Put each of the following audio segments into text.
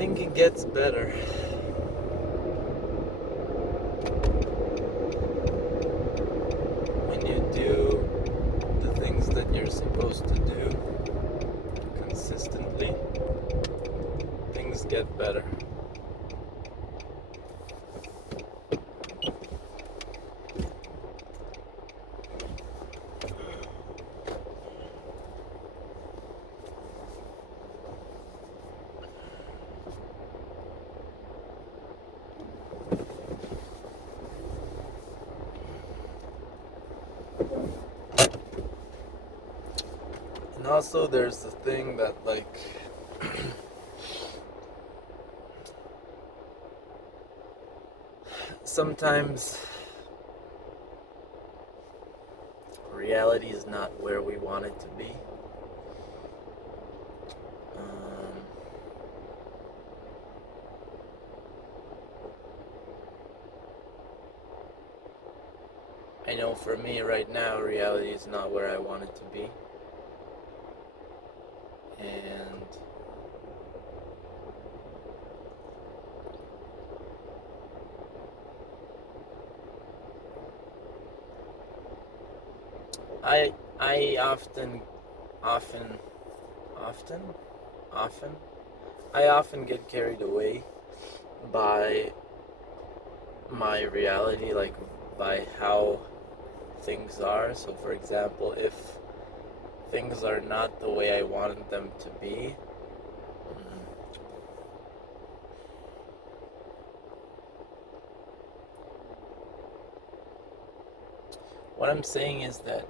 think it gets better when you do the things that you're supposed to do consistently. Things get better. And also, there's the thing that, like, sometimes reality is not where we want it to be. Um, I know for me right now, reality is not where I want it to be. And I often often often often I often get carried away by my reality, like by how things are. So for example, if things are not the way I wanted them to be, what I'm saying is that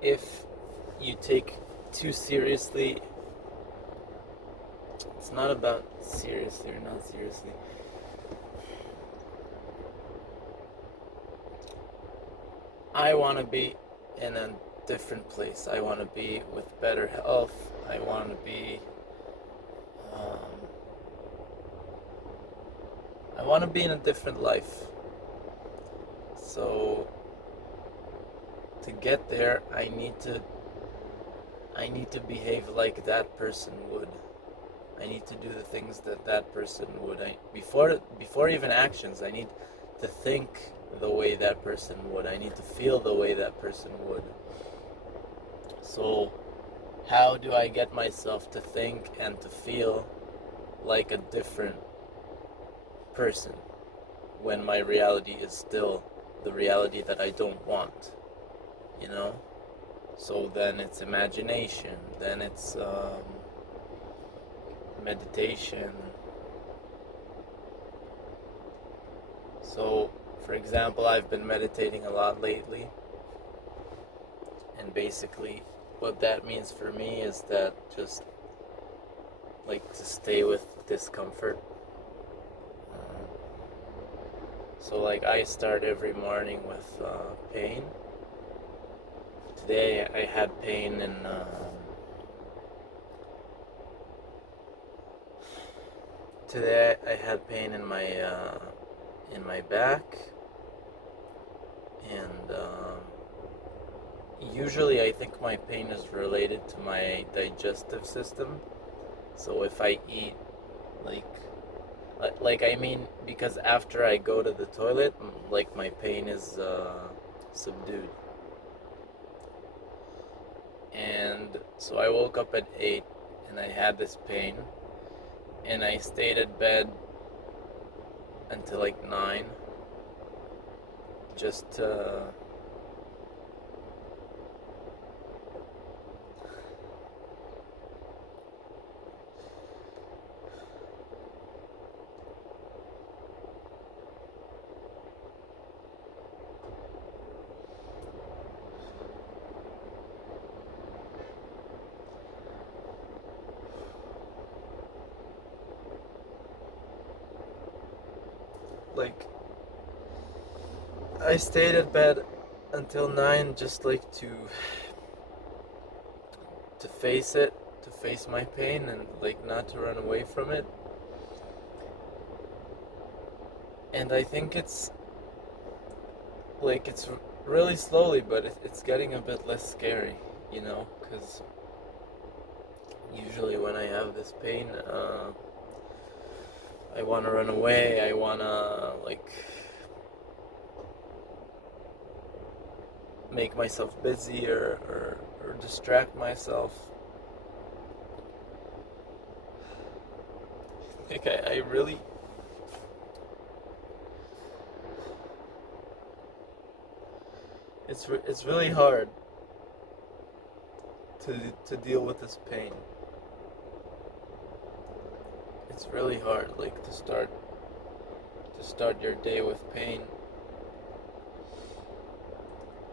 if you take too seriously, it's not about seriously or not seriously. I want to be in a different place. I want to be with better health. I want to be. Um, I want to be in a different life. So to get there, I need to behave like that person would. I need to do the things that that person would. Before even actions, I need to think the way that person would. I need to feel the way that person would. So, how do I get myself to think and to feel like a different person when my reality is still the reality that I don't want? You know? So then it's imagination, then it's meditation. So, for example, I've been meditating a lot lately, and basically what that means for me is that just like to stay with discomfort. Um, so like I start every morning with pain. Today I had pain in my back, and usually I think my pain is related to my digestive system. So if I eat like I mean, because after I go to the toilet, like my pain is subdued. And so I woke up at 8 and I had this pain, and I stayed at bed until like 9 just to like I stayed at bed until 9 just like to face it, to face my pain and like not to run away from it. And I think it's like it's really slowly, but it's getting a bit less scary, you know, because usually when I have this pain, I want to run away. I want to make myself busy or distract myself. I really it's really hard to deal with this pain. It's really hard to start your day with pain.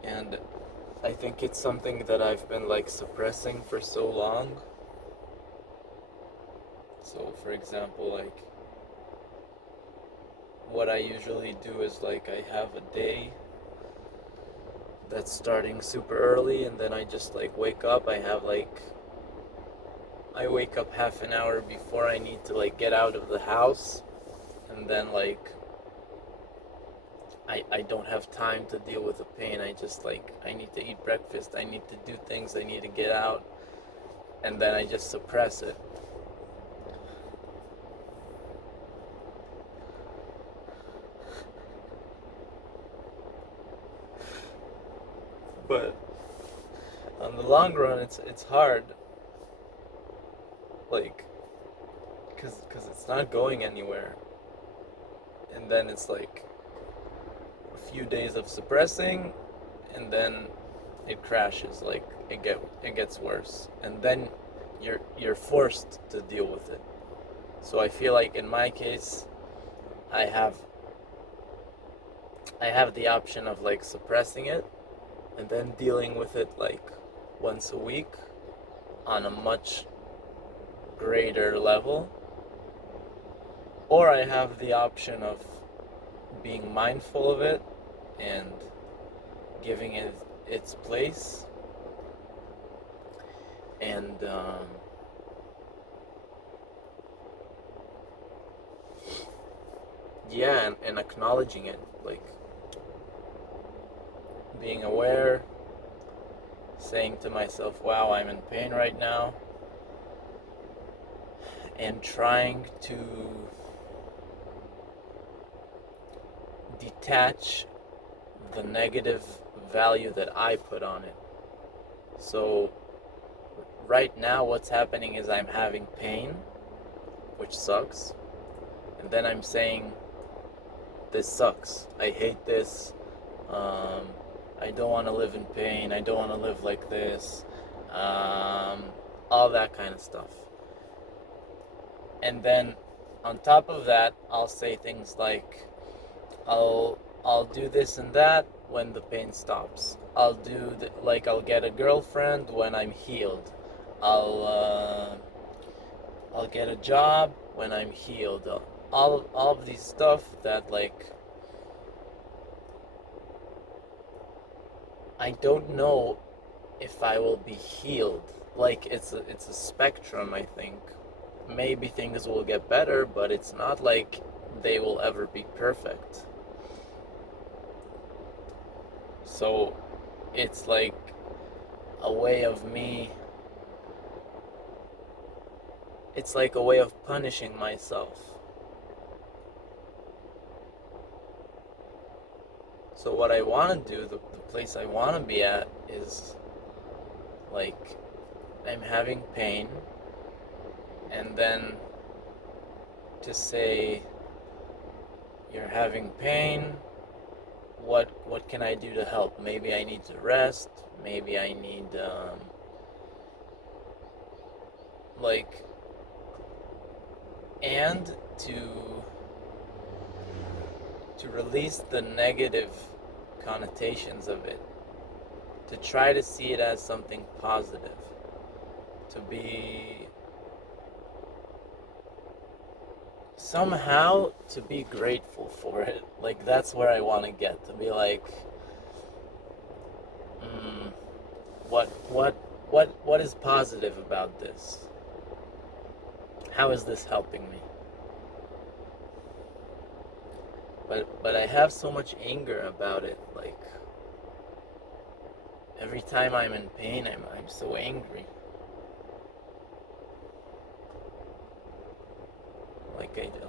And I think it's something that I've been suppressing for so long. So for example, what I usually do is I have a day that's starting super early, and then I just wake up. I wake up half an hour before I need to get out of the house, and then I don't have time to deal with the pain. I just I need to eat breakfast, I need to do things, I need to get out, and then I just suppress it. But on the long run, it's hard, because it's not going anywhere. And then it's a few days of suppressing, and then it crashes. It gets worse, and then you're forced to deal with it. So I feel like in my case, I have the option of suppressing it and then dealing with it once a week on a much greater level, or I have the option of being mindful of it and giving it its place, and yeah, and acknowledging it, being aware, saying to myself, wow, I'm in pain right now, and trying to detach the negative value that I put on it. So right now what's happening is I'm having pain, which sucks, and then I'm saying, this sucks, I hate this, I don't want to live in pain, I don't want to live like this, all that kind of stuff. And then on top of that, I'll say things like, I'll do this and that when the pain stops. I'll get a girlfriend when I'm healed. I'll get a job when I'm healed. All of these stuff that I don't know if I will be healed. It's a spectrum, I think. Maybe things will get better, but it's not like they will ever be perfect. So it's a way of me, it's a way of punishing myself. So what I want to do, the place I want to be at is I'm having pain, and then to say, you're having pain, what can I do to help? Maybe I need to rest, maybe I need and to release the negative connotations of it, to try to see it as something positive, to be somehow to be grateful for it. That's where I want to get, to be what is positive about this? How is this helping me? But I have so much anger about it. Every time I'm in pain, I'm so angry.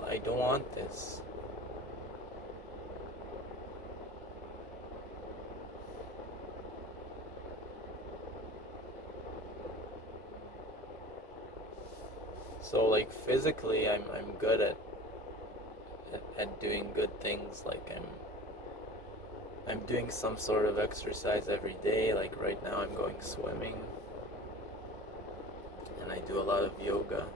I don't want this. So like physically, I'm good at doing good things. Like I'm doing some sort of exercise every day. Like right now, I'm going swimming, and I do a lot of yoga,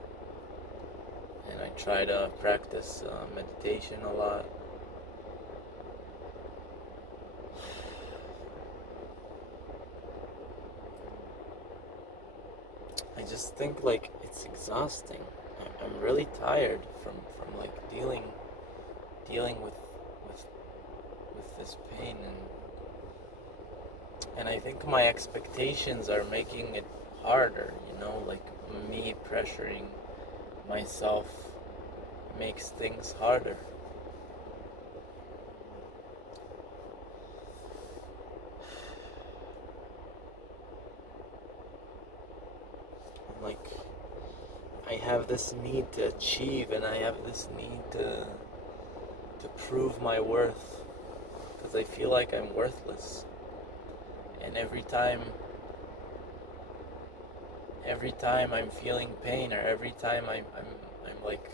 and I try to practice meditation a lot. I just think like it's exhausting. I'm really tired from like dealing with with this pain, and I think my expectations are making it harder, like me pressuring myself makes things harder. Like I have this need to achieve, and I have this need to prove my worth, because I feel like I'm worthless. And every time I'm feeling pain, or every time I'm like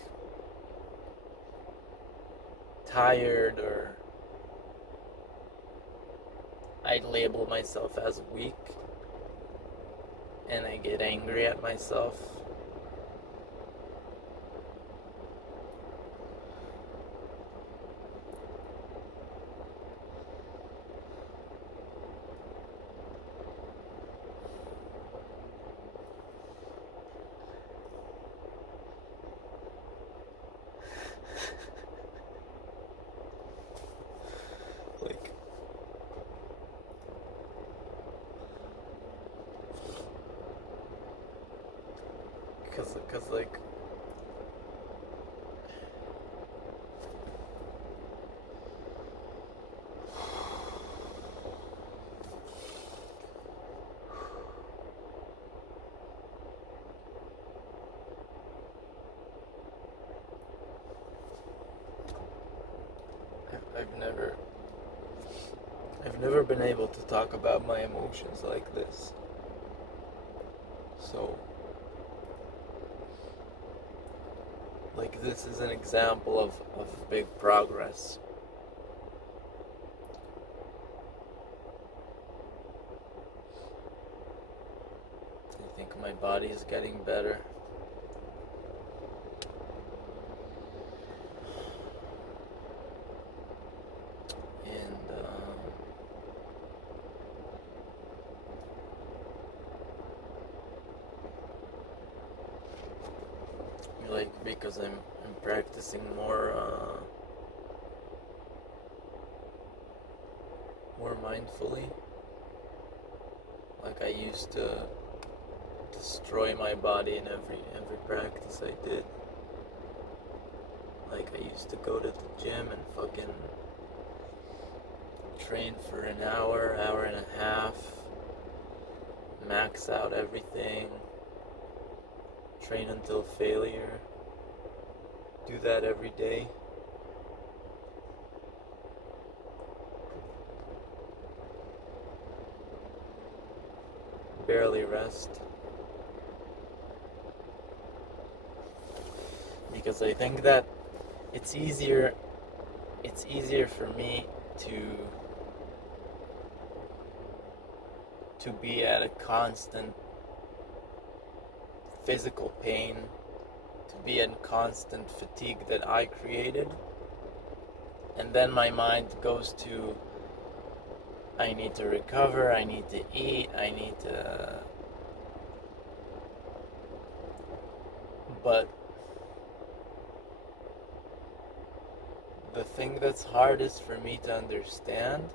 tired, or I label myself as weak, and I get angry at myself. Like, cause like I've never been able to talk about my emotions like this. So like this is an example of big progress. I think my body is getting better. And like because I'm practicing more mindfully. Like I used to destroy my body in every practice I did. Like I used to go to the gym and fucking train for an hour and a half, max out everything, train until failure. Do that every day. Barely rest. Because I think that it's easier for me to be at a constant physical pain, to be in constant fatigue that I created, and then my mind goes to, I need to recover, I need to eat, I need to... But the thing that's hardest for me to understand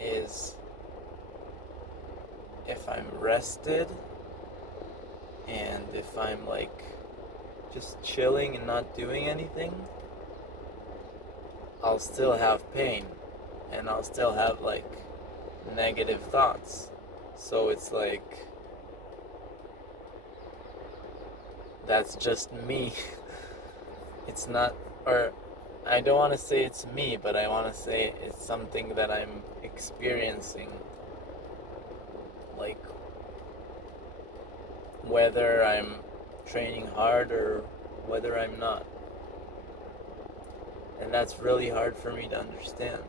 is if I'm rested and if I'm like just chilling and not doing anything, I'll still have pain and I'll still have like negative thoughts. So it's like that's just me. It's not or I don't want to say it's me, but I want to say it's something that I'm experiencing, like whether I'm training hard or whether I'm not. And that's really hard for me to understand.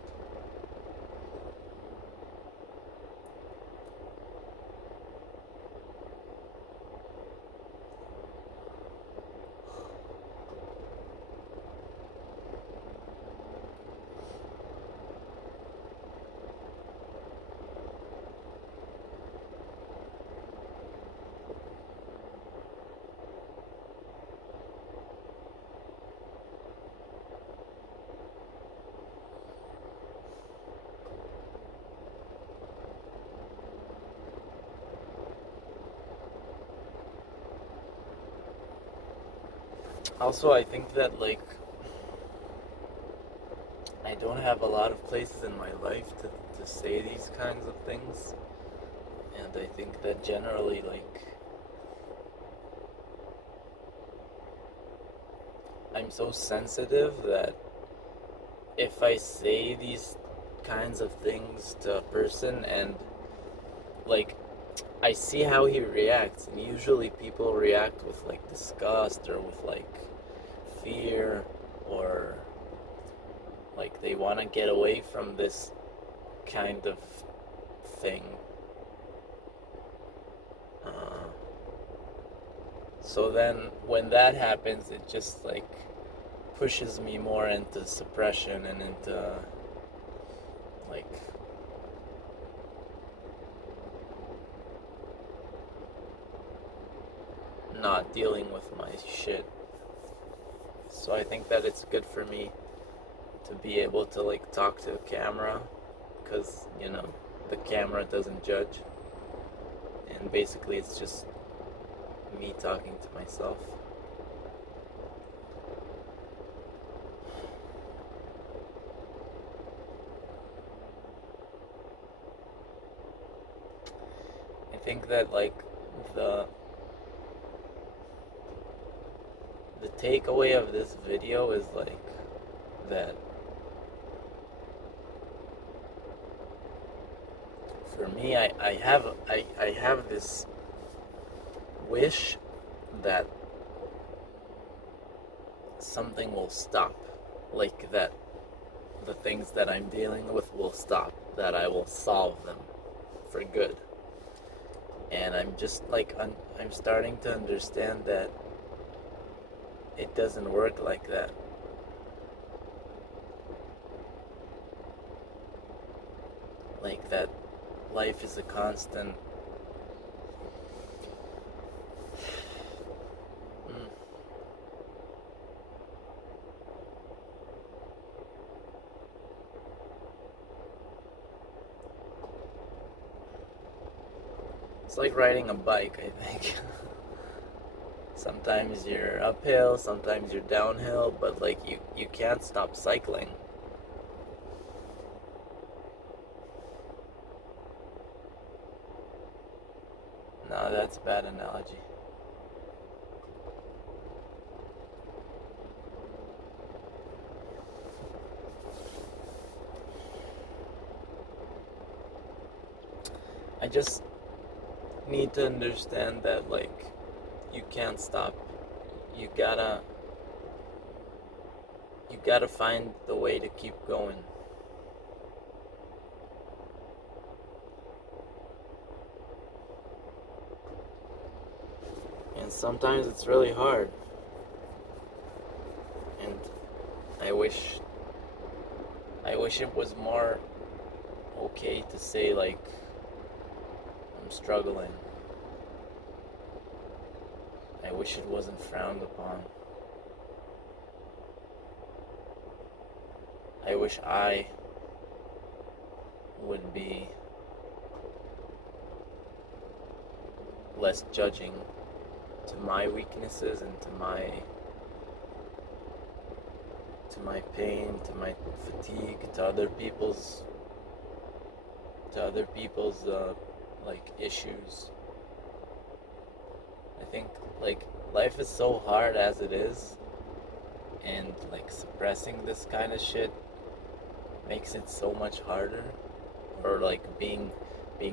Also, I think that, like, I don't have a lot of places in my life to say these kinds of things. And I think that generally, like, I'm so sensitive that if I say these kinds of things to a person and, like, I see how he reacts, and usually people react with, like, disgust or with, like, fear, or like they want to get away from this kind of thing. Uh, so then when that happens, it just, like, pushes me more into suppression and into, like, not dealing with my shit. So I think that it's good for me to be able to, like, talk to a camera, because, the camera doesn't judge. And basically it's just me talking to myself. I think that, like, the the takeaway of this video is, like, that for me, I have this wish that something will stop, like that the things that I'm dealing with will stop, that I will solve them for good. And I'm just, like, I'm starting to understand that it doesn't work like that. Like that life is a constant. Mm. It's like riding a bike, I think. Sometimes you're uphill, sometimes you're downhill, but, like, you can't stop cycling. No, that's a bad analogy. I just need to understand that, like, you can't stop. You gotta you gotta find the way to keep going. And sometimes it's really hard. And I wish I wish it was more okay to say, like, I'm struggling. I wish it wasn't frowned upon. I wish I would be less judging to my weaknesses and to my pain, to my fatigue, to other people's like, issues. I think, like, life is so hard as it is, and like suppressing this kind of shit makes it so much harder, or like being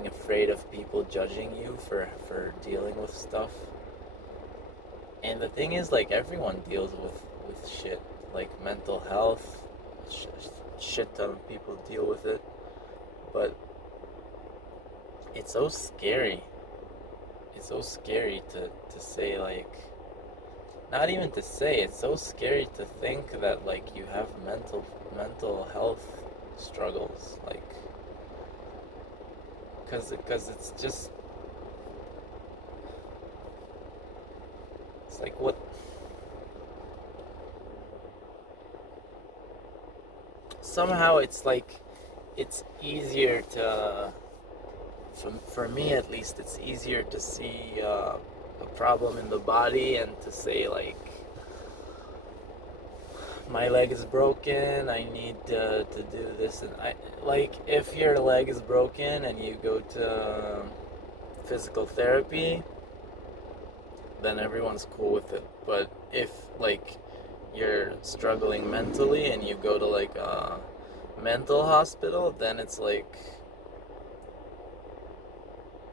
afraid of people judging you for dealing with stuff. And the thing is, like, everyone deals with shit, like mental health. Shit ton of people deal with it, but it's so scary. It's so scary to say, like, not even to say, it's so scary to think that, like, you have mental health struggles, like, because it's just, it's like, what, somehow it's like, it's easier to, for me at least, it's easier to see a problem in the body and to say, like, my leg is broken, I need to do this. And I, like, if your leg is broken and you go to physical therapy, then everyone's cool with it. But if, like, you're struggling mentally and you go to, like, a mental hospital, then it's like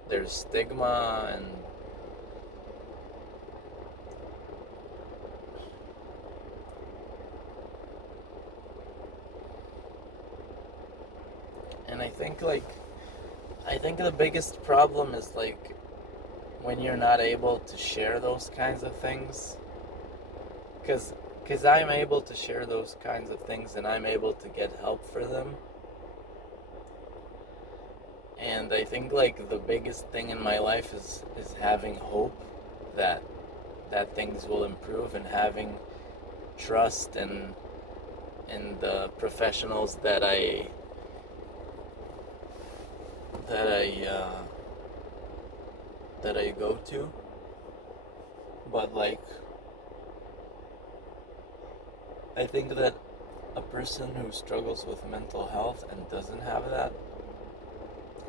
there's stigma and I think the biggest problem is, like, when you're not able to share those kinds of things, because I'm able to share those kinds of things and I'm able to get help for them. And I think, like, the biggest thing in my life is having hope that things will improve, and having trust in the professionals that I uh, that I go to. But, like, I think that a person who struggles with mental health and doesn't have that,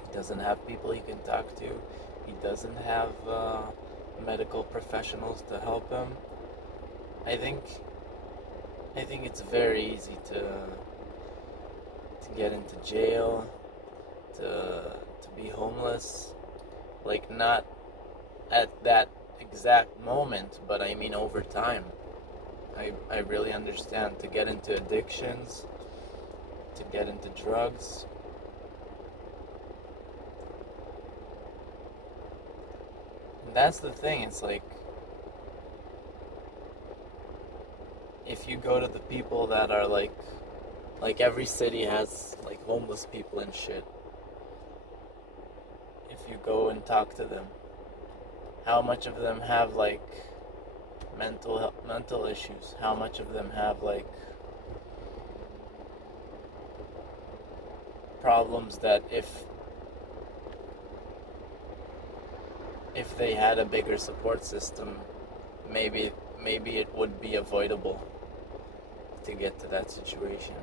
he doesn't have people he can talk to, he doesn't have medical professionals to help him. I think I think it's very easy to get into jail, to be homeless, like, not at that exact moment, but I mean over time. I really understand, to get into addictions, to get into drugs. And that's the thing, it's like, if you go to the people that are like every city has, like, homeless people and shit. If you go and talk to them, how much of them have, like, mental issues? How much of them have, like, problems that if they had a bigger support system, maybe it would be avoidable to get to that situation.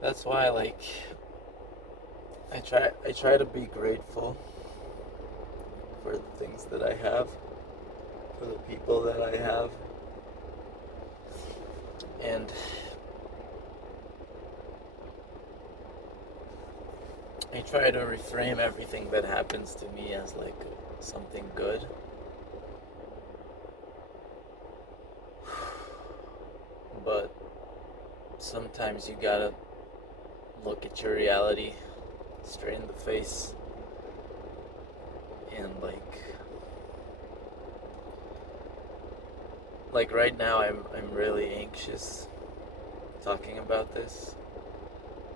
That's why, like, I try to be grateful for the things that I have, for the people that I have, and I try to reframe everything that happens to me as, like, something good. But sometimes you gotta look at your reality straight in the face and, like right now, I'm really anxious talking about this,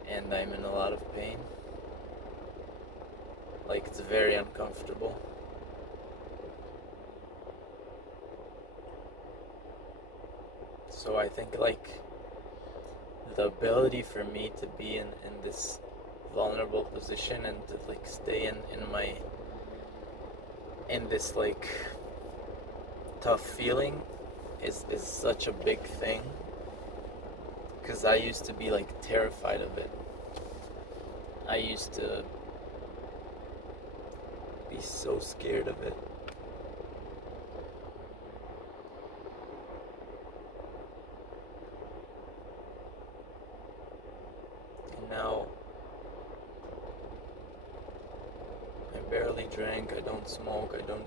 and I'm in a lot of pain. Like, it's very uncomfortable. So I think, like, the ability for me to be in this vulnerable position and to, like, stay in this, like, tough feeling is such a big thing, because I used to be, like, terrified of it. I used to be so scared of it. And now I barely drink, I don't smoke, I don't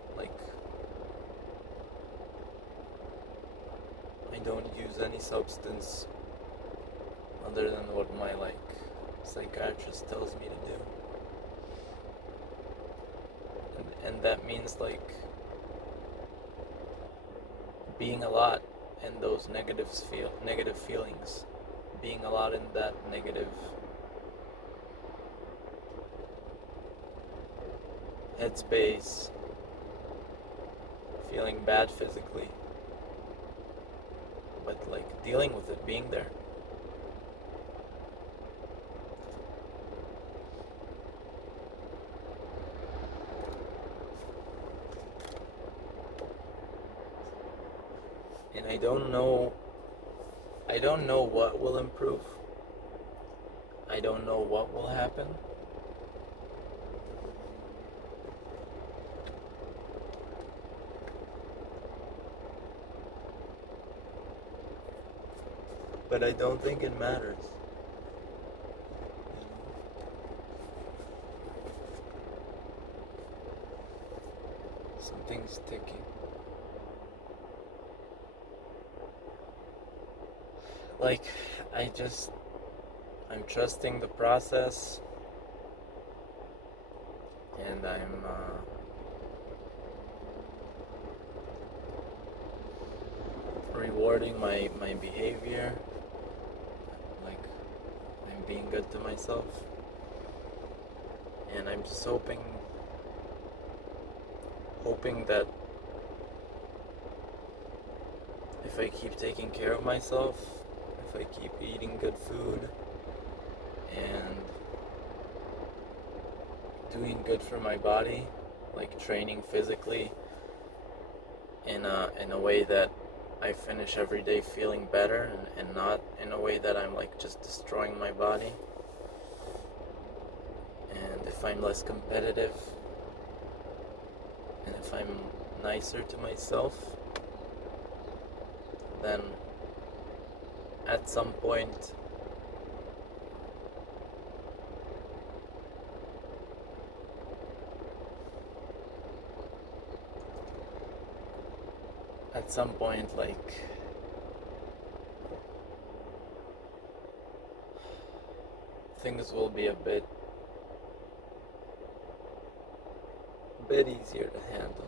use any substance other than what my, like, psychiatrist tells me to do. And that means, like, being a lot in those negative feelings, being a lot in that negative headspace, feeling bad physically, but, like, dealing with it, being there. And I don't know what will improve. I don't know what will happen. But I don't think it matters. Something's ticking. Like, I'm trusting the process, and I'm rewarding my behavior. Like, I'm being good to myself, and I'm just hoping that if I keep taking care of myself, if I keep eating good food and doing good for my body, like training physically in a way that I finish every day feeling better, and not in a way that I'm, like, just destroying my body. And if I'm less competitive, and if I'm nicer to myself, then at some point like, things will be a bit easier to handle.